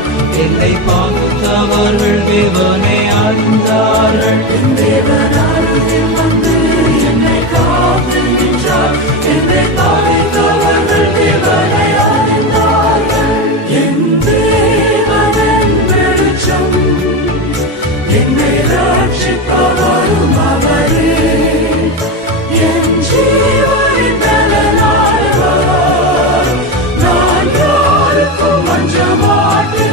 நின்றார். என்னை பார்த்தவர்கள் தேவனை அறிந்தார்கள். என் தேவன் அருகில் வந்து என்னை காத்து நின்றார். என்னை பகைத்தவர்கள் தேவனை அறிந்தார்கள். என் தேவன் வெளிச்சம், என்னை ரட்சிப்பவரும் அவரே. என் ஜீவனின் பலனானவர், நான் யாருக்கும் அஞ்ச மாட்டேன்.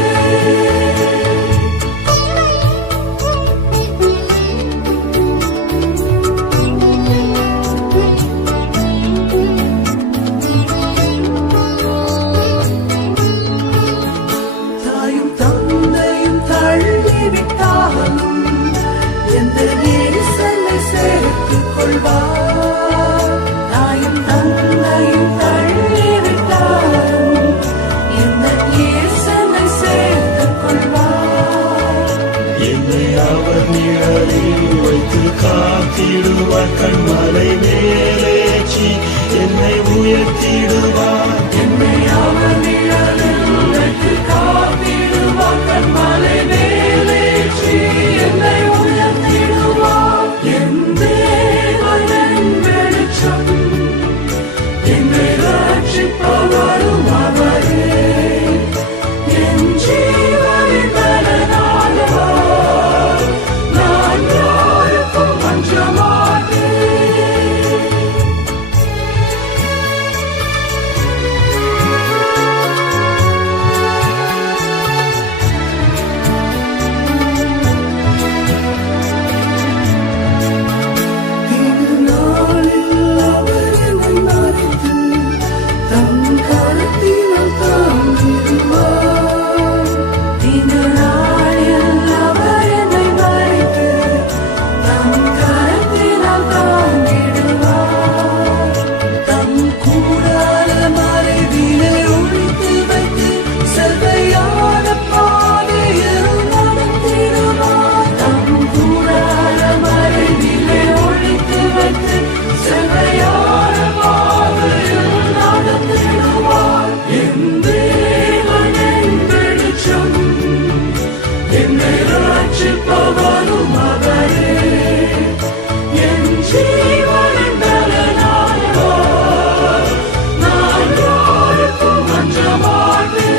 தாயும் தந்தையும் தள்ளிவிட்டாலும் எந்த நேசனை சேர்த்துக் கொள்வார். தாயும் தந்தையும் தள்ளிவிட்டாலும் எந்த நேசனை சேர்த்துக் கொள்வார். என்னை அவர் நிழலில் வைத்து காத்திடுவார். கண்மலை மேலேற்றி என்னை உயர்த்திடுவார். என்னை அவர் நிழலில் வைத்து காத்திடுவார். கண்மலை மேலேற்றி என்னை உயர்த்திடுவார். என் தேவன் வெளிச்சம், என்னை ரட்சிப்பவரும் அவரே. என் ஜீவனின் பலனானவர், நான் யாருக்கும் அஞ்ச மாட்டேன். திருநாளில் அவர் என்னை மறைத்து தம் கரத்தினால் தாங்கிடுவார். திருநாளில் அவர் என்னை மறைத்து தம் கரத்தினால் தாங்கிடுவார். தம் கூடார மறைவிலே ஒளித்து வைத்து செவ்வையான பாதையில் நடத்திடுவார். தம் கூடார மறைவிலே ஒளித்து வைத்து செவ்வையான பாதையில் நடத்திடுவார். என் தேவனின் வெளிச்சம், என்னை ரட்சிப்பவரும் அவரே. என் ஜீவனின் பலனானவர், நான் யாருக்கும் அஞ்ச மாட்டேன்.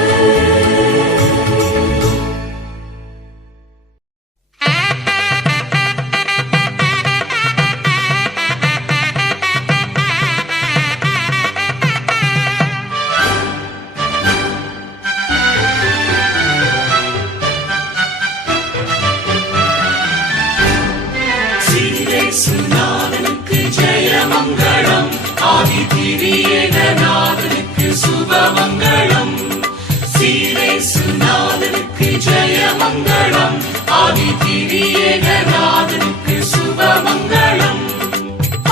சீரேசுநாதனுக்கு ஜெயமங்களம், ஆதிதிரியேகநாதனுக்கு சுபமங்களம். சீரேசுநாதனுக்கு ஜெயமங்களம், ஆதிதிரியேகநாதனுக்கு சுபமங்களம்.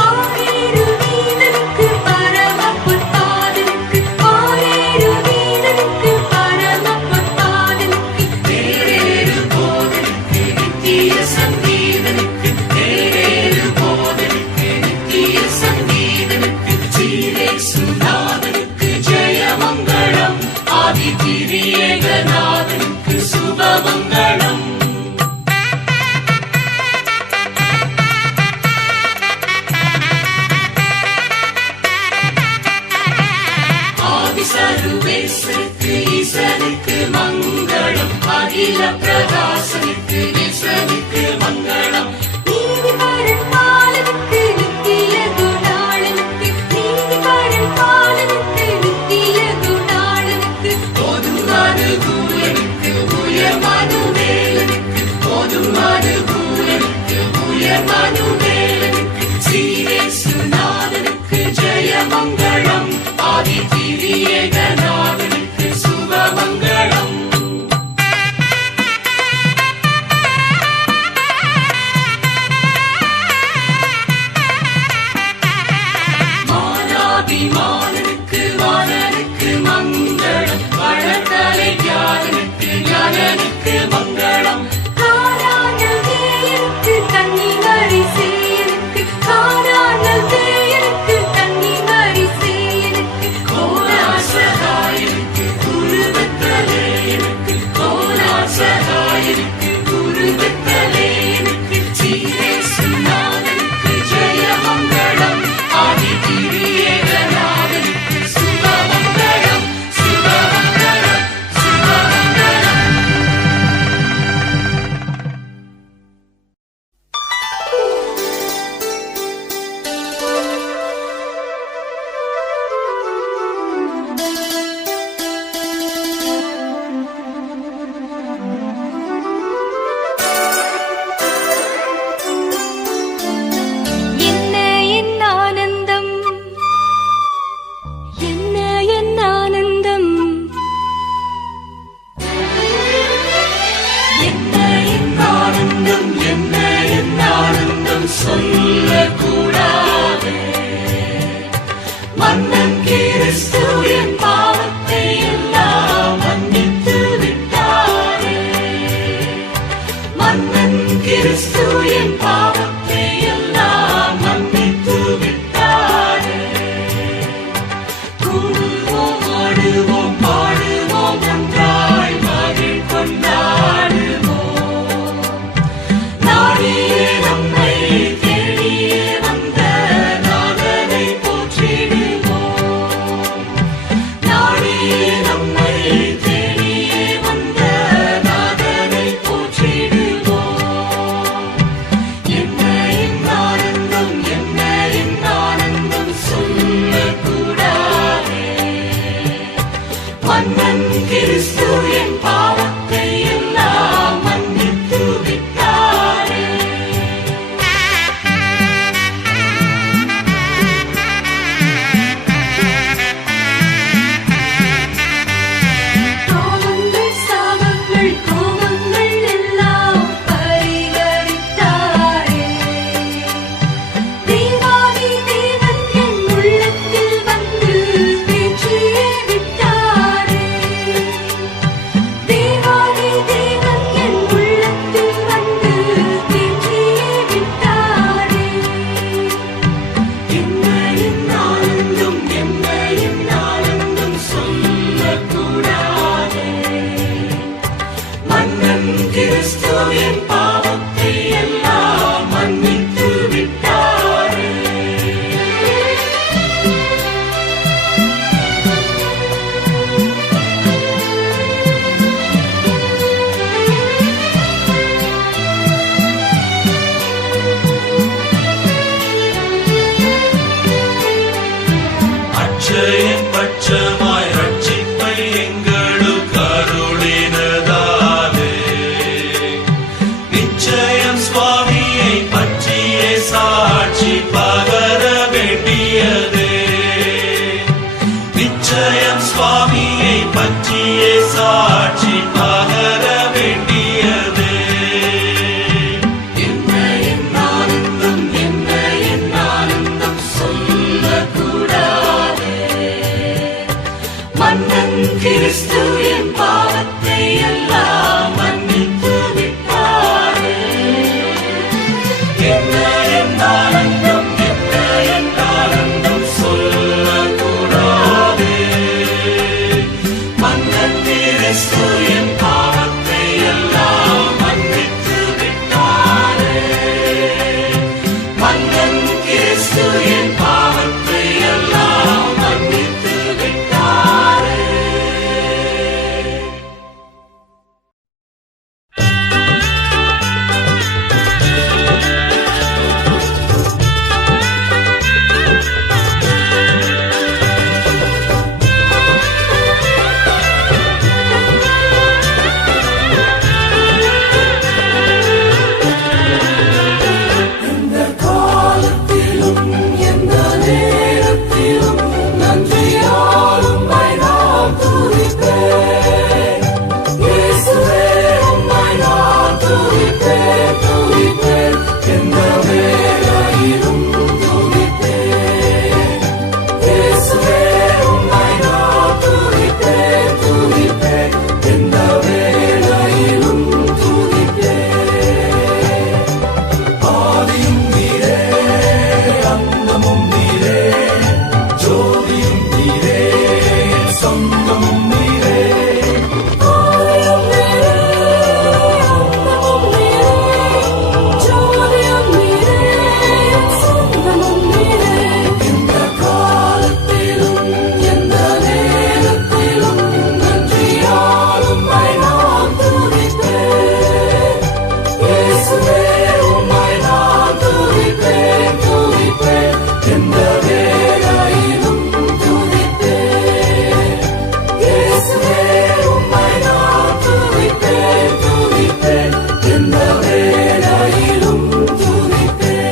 ஆரேரு வீரனுக்கு பரமபுத்தாதனுக்கு, ஆரேரு வீரனுக்கு பரமபுத்தாதனுக்கு, தேரேறு போதனுக்கு நித்திய சங்கீதனுக்கு, தேரேறு போதனுக்கு நித்திய சங்கீதனுக்கு. சீரேசுநாதனுக்கு ஜெயமங்களம், ஆதிதிரியேகநாதனுக்கு சுபமங்களம். ஆதிசருவேசனுக்கு ஈசனுக்கு மங்களம், அகில பிரகாசனுக்கு நேசனுக்கு மங்களம். நீதிபரன் பாலனுக்கு நித்திய குணாளனுக்கு, நீதிபரன் பாலனுக்கு நித்திய குணாளனுக்கு, பொது அனுகூலனுக்கு உயர்மனுவே கிறிஸ்துவின் பாவத்தை எல்லாம் மன்னித்து விட்டாரே. அட்சயின் பட்சமாய் ரட்சிப்பை எங்களுக்கு அருளினதாலே நிச்சயம் சுவாமியை பற்றிய சாட்சி பகர வேண்டியதே. நிச்சயம் சுவாமியை பற்றிய சாட்சி பகர வேண்டியதே. என்ன என் ஆனந்தம், என்ன என் ஆனந்தம் சொல்லக்கூடாதே. மன்னன் கிறிஸ்து என் பாவத்தை எல்லாம் மன்னித்து விட்டாரே. என்ன என் ஆனந்தம், என்ன என் ஆனந்தம் சொல்லக்கூடாதே. மன்னன் கிறிஸ்து என் பாவத்தை எல்லாம் மன்னித்து விட்டாரே. மன்னன் கிறிஸ்து என் பாவத்தை எல்லாம் மன்னித்து விட்டாரே. எந்த காலத்திலும் எந்த நேரத்திலும் நன்றியால் உம்மை நான் துதிப்பேன். இயேசுவே, உம்மை நான் துதிப்பேன், துதிப்பேன். எந்த வேளையிலும் துதிப்பேன். இயேசுவே, உம்மை நான் துதிப்பேன், துதிப்பேன். எந்த வேளையிலும் துதிப்பேன். ஆதியும் நீரே, அந்தமும் நீரே, ஜோதியும் நீரே, சொந்தமும் நீரே. ஆதியும் நீரே, அந்தமும் நீரே, ஜோதியும் நீரே, சொந்தமும் நீரே. எந்த காலத்திலும் எந்த நேரத்திலும் நன்றியால் உம்மை நான் துதிப்பேன். இயேசுவே, உம்மை நான் துதிப்பேன், துதிப்பேன். எந்த வேளையிலும் துதிப்பேன். இயேசுவே, உம்மை நான் துதிப்பேன், துதிப்பேன். எந்த வேளையிலும் துதிப்பேன்.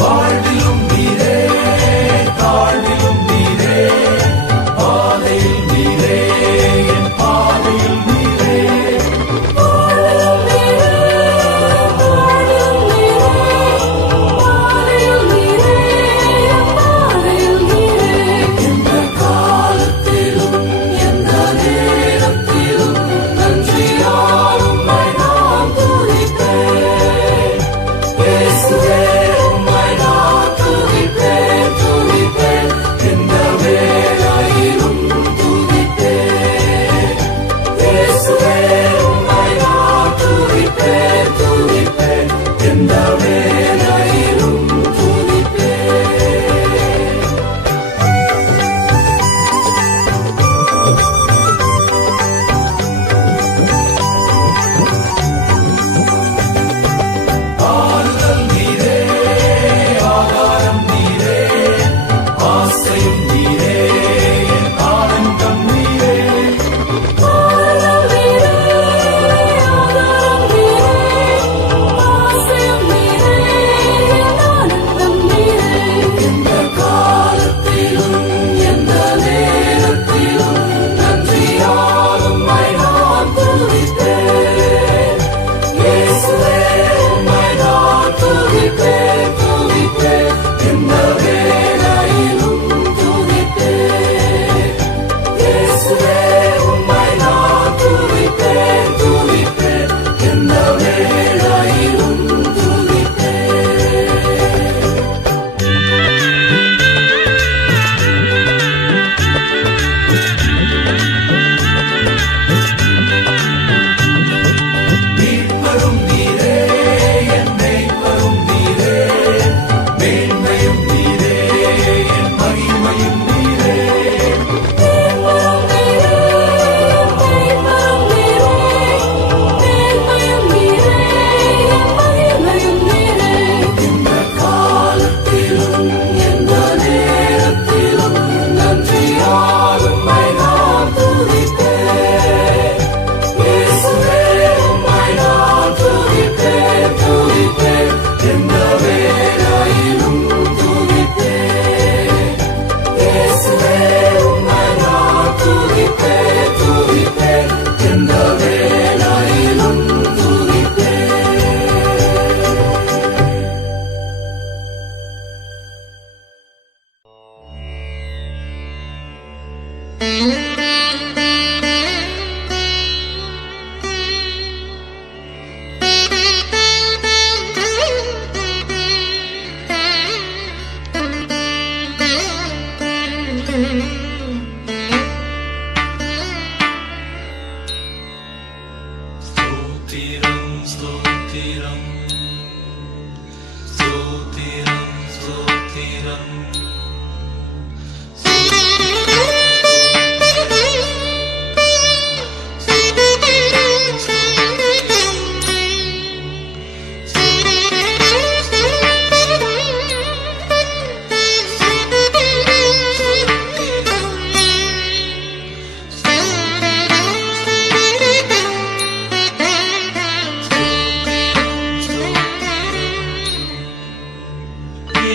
வாழ்விலும் நீரே, தாழ்விலும் நீரே, பாதையில் நீரே, என் பாதையில் நீரே. ஆதியும் நீரே, ஆதியும் நீரே, பாதையில் நீரே, எந்த காலத்திலும் எந்த நேரத்திலும் நன்றியால் உம்மை நான் துதிப்பேன். இயேசுவே, உம்மை நான் துதிப்பேன், துதிப்பேன். எந்த வேளையிலும் துதிப்பேன். இயேசுவே, உம்மை நான் துதிப்பேன், துதிப்பேன். எந்த வேளையிலும் துதிப்பேன். ஆறுதல் நீரே, ஆகாரம் நீரே, ஆசையும் நீரே, என் ஆனந்தம் நீரே. ஆதியும் நீரே, ஆதியும் நீரே, ஆசையும் நீரே, ஸ்தோத்திரம்.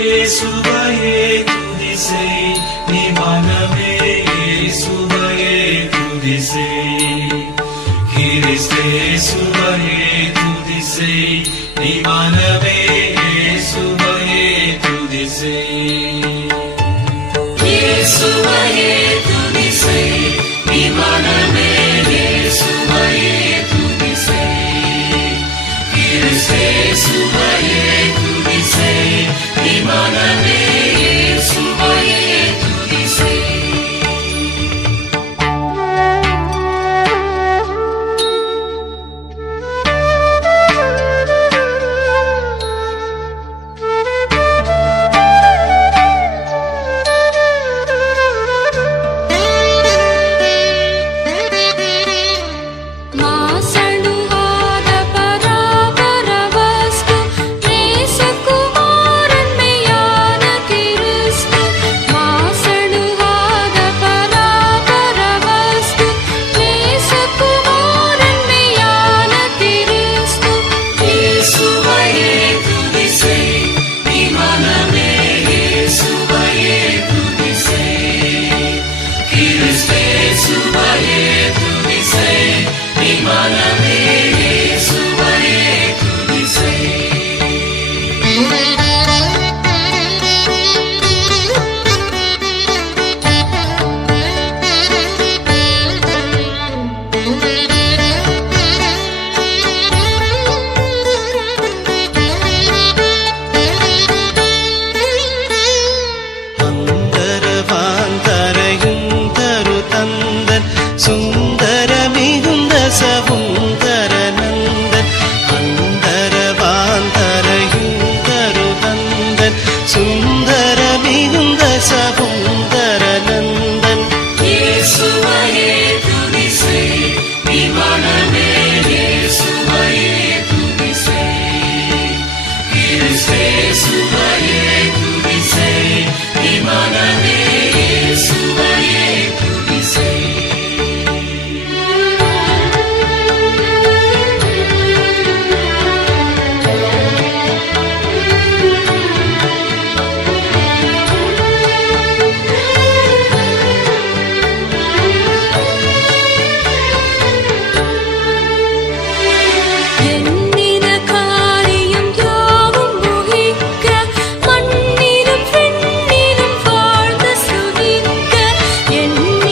இயேசுவையே துதி செய், நீ மனமே இயேசுவையே துதி செய். கிறிஸ்தேசுவையே துதி செய், நீ மனமே இயேசுவையே துதி செய். இயேசுவையே துதி செய், நீ மனமே இயேசுவையே துதி செய். கிறிஸ்தேசுவையே துதி செய், நீ மனமே இயேசுவையே துதி செய். ಮಾಸಣುವಾದ ಪರಾಪರ ವಸ್ತು ನೇಸಕುಮಾರನ್ ಮೇಯಾದ ಕಿರಿಸ್ತು. ಮಾಸಣುವಾದ ಪರಾಪರ ವಸ್ತು ನೇಸಕುಮಾರನ್ ಮೇಯಾದ ಕಿರಿಸ್ತು. இயேசுவையே துதி செய், நீ மனமே இயேசுவையே துதி செய். கிறிஸ்தேசுவையே துதி செய், நீ மனமே இயேசுவையே துதி செய். அந்தரவாந்தரையும் தரு தந்தன் சுந்தர மிகுந்த சவுந்தர நந்தன். அந்தரவாந்தரையும் தரு தந்தன் சுந்தர மிகுந்த சவுந்தர நந்தன். இயேசுவையே துதி செய், நீ மனமே இயேசுவையே துதி செய். கிறிஸ்தேசுவையே துதி செய், நீ மனமே இயேசுவையே துதி செய். எண்ணின காரியம் யாவும் முகிக்க, மண்ணிலும் விண்ணிலும் வாழ்ந்து சுகிக்க. எண்ணின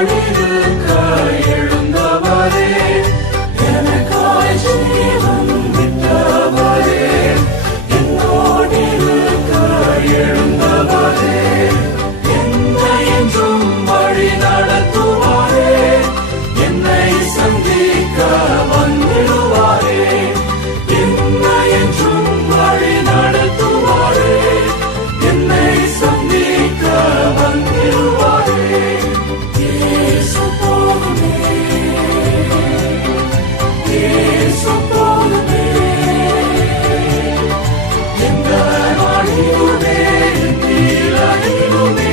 என்னோடிருக்க எழுந்தவரே, எனக்காய் ஜீவன் விட்டவரே, என்னோடிருக்க எழுந்தவரே, என்னை என்றும் வழி நடத்துவாரே, என்னை சந்திக்க வந்திடுவாரே, என்னை என்றும் வழி நடத்துவாரே, என்னை சந்திக்க வந்திடுவாரே. இயேசு போதுமே, இயேசு போதுமே, எந்த நாளிலுமே, என் நிலையிலுமே,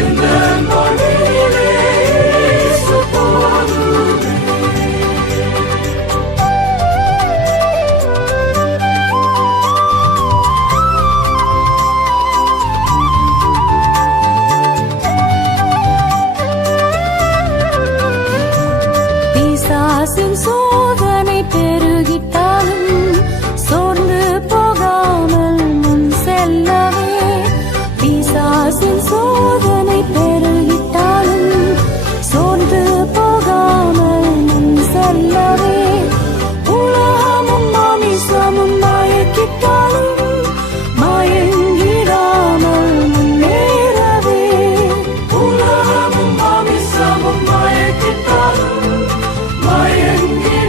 எந்த நாளிலே இயேசு போதுமே. பிசாசின் சோதனை பெருகிட்டாலும் சோர்ந்து போகாமல் முன் செல்லவே. பிசாசின் சோதனை பெருகிட்டாலும் சோர்ந்து போகாமல் முன் செல்லவே. உலகமும் மாமிசமும் மயக்கிட்டாலும் மயங்கிடாமல் முன்னேறவே. உலகமும் மாமிசமும் மயக்கிட்டாலும் மயங்கிடாமல்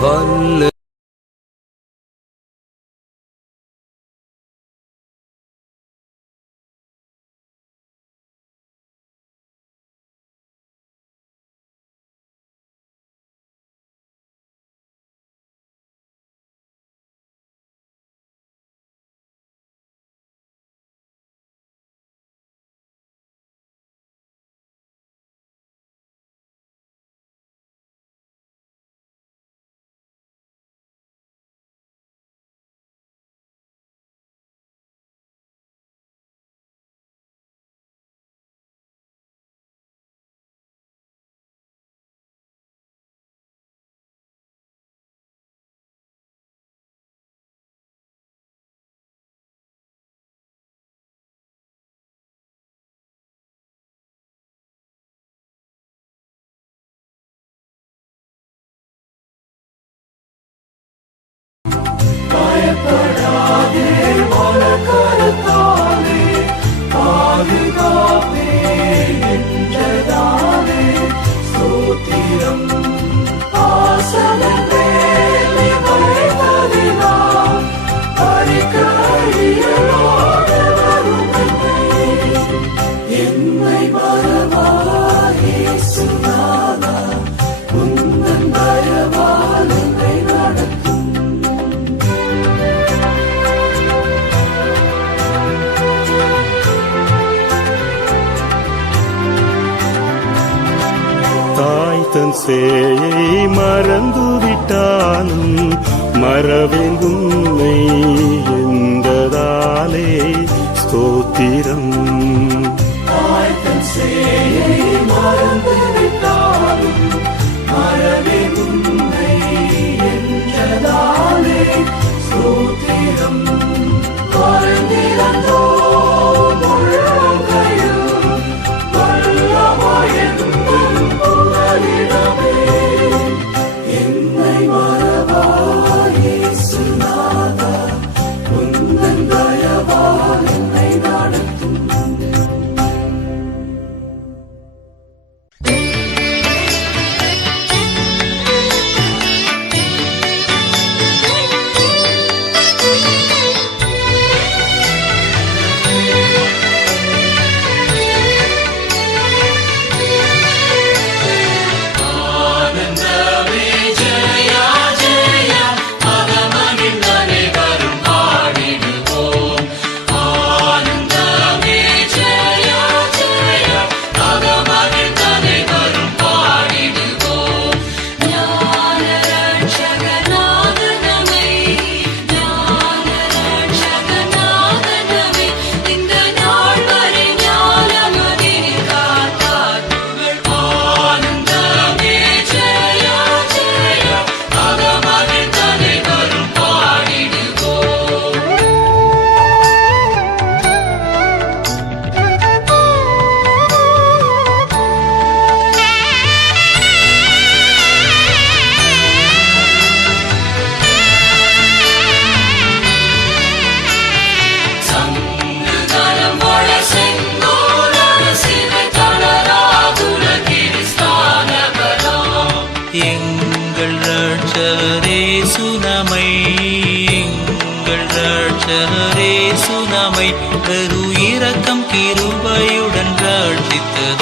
வல்ல பயப்படாதே மனக்கருத்தாலே பாதுகாப்பே என்றதாலே ஸ்தோத்திரம் ஆசனமே வைத்ததினால் பறிக்க இயலாத வரும் என்னை மறவாய் இயேசுநாதா உந்தன் தயவால் என்னை நடத்தும் தாய் தன் சேயை மறந்துவிட்டாலும் மறவேன் உன்னை என்றதாலே ஸ்தோத்திரம் தாய் தன் சேயை மறந்துவிட்டாலும் மறவே உன்னை என்றதாலே ஸ்தோத்திரம் மறந்திருந்தோ முழங்கையில் வல்லமையென்றும் புகலிடமே என்னை மறவாய் இயேசுநாதா உந்தன் தயவால் என்னை நடத்தும்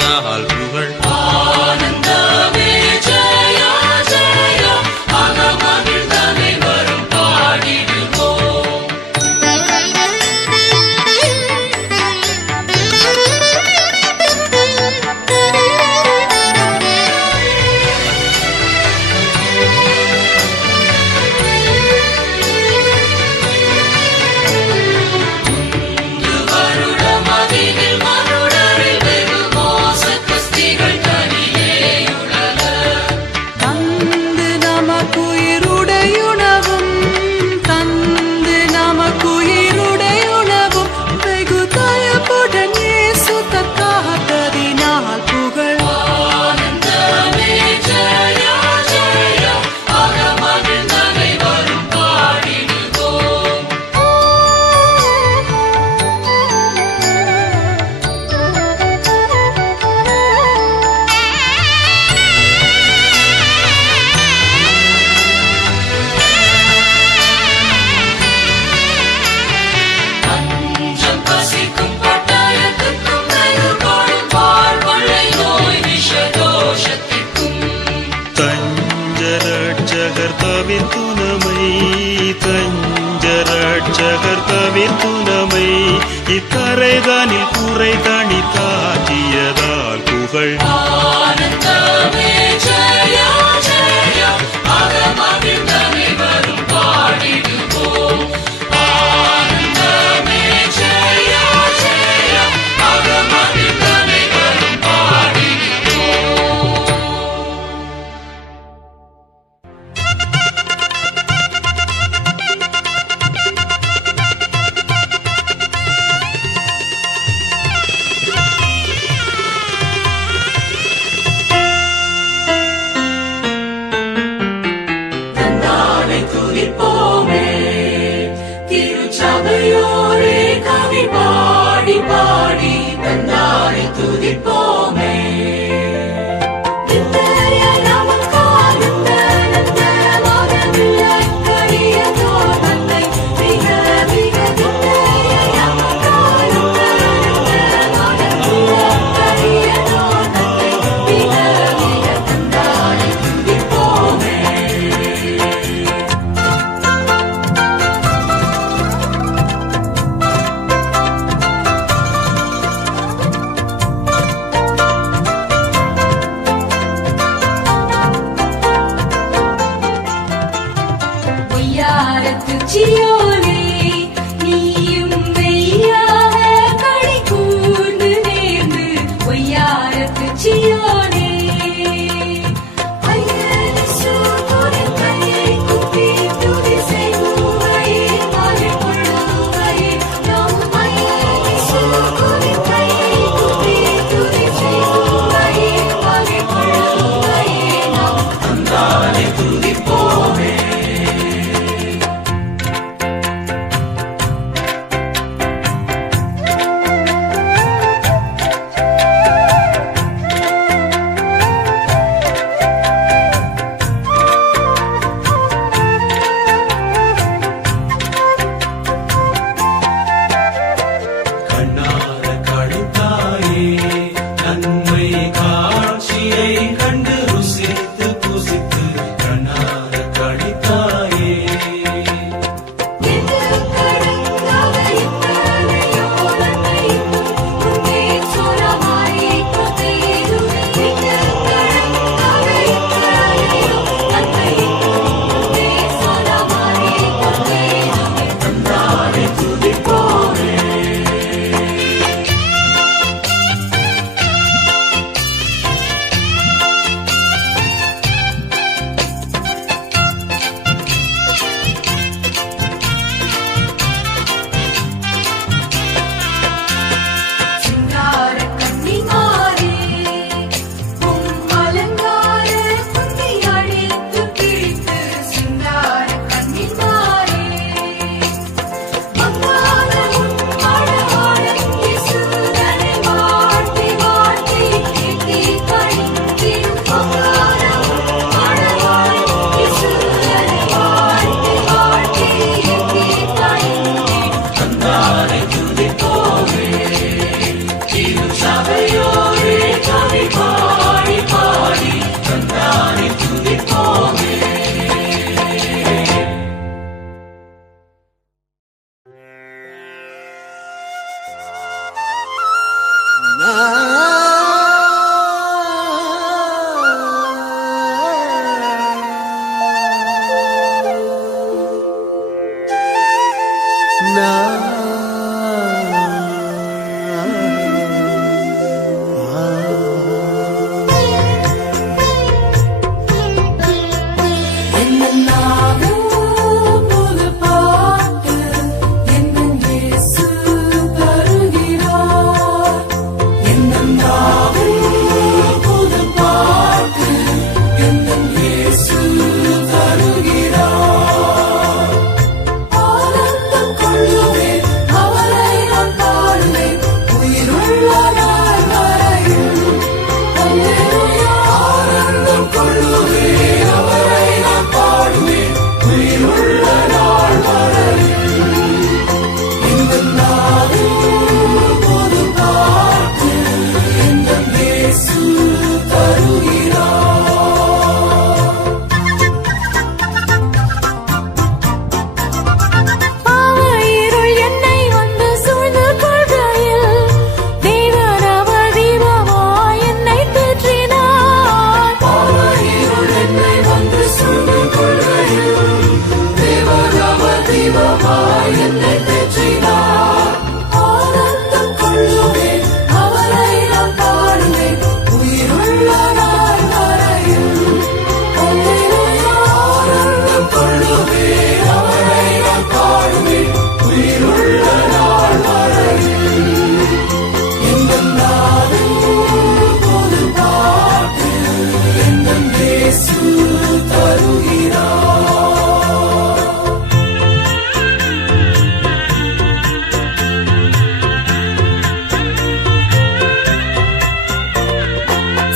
தாழ்த்தியதால் புகழ். ஆனந்தமே ஜெயா ஜெயா அகமகிழ்ந்தனை வரும் பாடிடுவோம். வருடம் அதினில் மருடரில் வெகு மோச கிறிஸ்திகள் தனியேயுடல. தந்து நமக்குயிருடையுணவும் தந்து நமக்குயிருடையுணவும் வெகு தயவுடன் இயேசு தக்காத்ததினால் புகழ். ஆனந்தமே ஜெயா ஜெயா அகமகிழ்ந்தனை வரும் பாடிடுவோம். பஞ்சம் பசிக்கும் பட்டயத்துக்கும் தயவுபாடும் வாழ்வொள்ளை நோய் விஷதோஷத்திற்கும் தஞ்சரட்சகர் தவிர்த்துணமை தஞ்சரட்சகர் தவிர்த்துணமை இக்கரைதானில் குறை தணித்தாற்றியதால் புகழ். ஆனந்தமே ஜெயா ஜெயா அகமகிழ்ந்தனை வரும் பாடிடுவோம். ஆனந்தமே ஜெயா ஜெயா அகமகிழ்ந்தனை வரும் பாடிடுவோம். தந்தானை துதிப்போமே திருச்சபையோரே கவி பாடி பாடி தந்தானை துதிப்போமே. சியோனே நீயும் மெய்யாக களி கூர்ந்து நேர்ந்து ஒய்யாரத்து சியோனே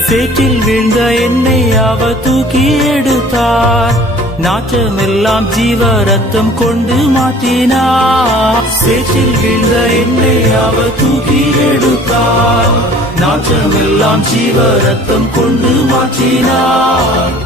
சேற்றில் வீழ்ந்த என்னை அவர் தூக்கி எடுத்தார், நாற்றமெல்லாம் ஜீவ ரத்தம் கொண்டு மாற்றினார். சேற்றில் வீழ்ந்த என்னை அவர் தூக்கி எடுத்தார், நாற்றமெல்லாம் ஜீவ ரத்தம் கொண்டு மாற்றினார்.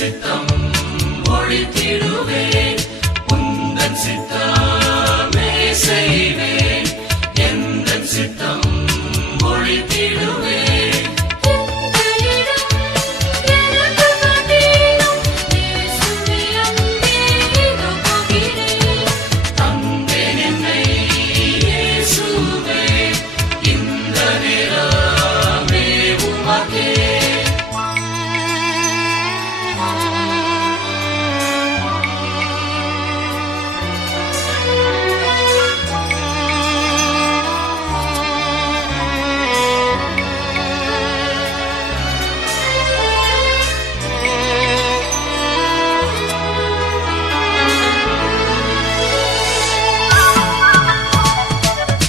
சித்தம் ஒழித்திடுவேன் உந்தன் சித்தமே செய்வேன் எந்தன் சித்தம் ஒழித்திடுவேன் தந்தேன் என்னை இயேசுவே இந்த நேரமே உமக்கே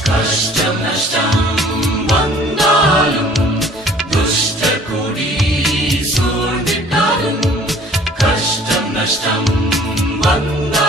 கஷ்டம் நஷ்டம் வந்தாலும் துஷ்ட கொடி சூழ்ந்திட்டாலும் கஷ்டம் நஷ்டம் வந்தாலும்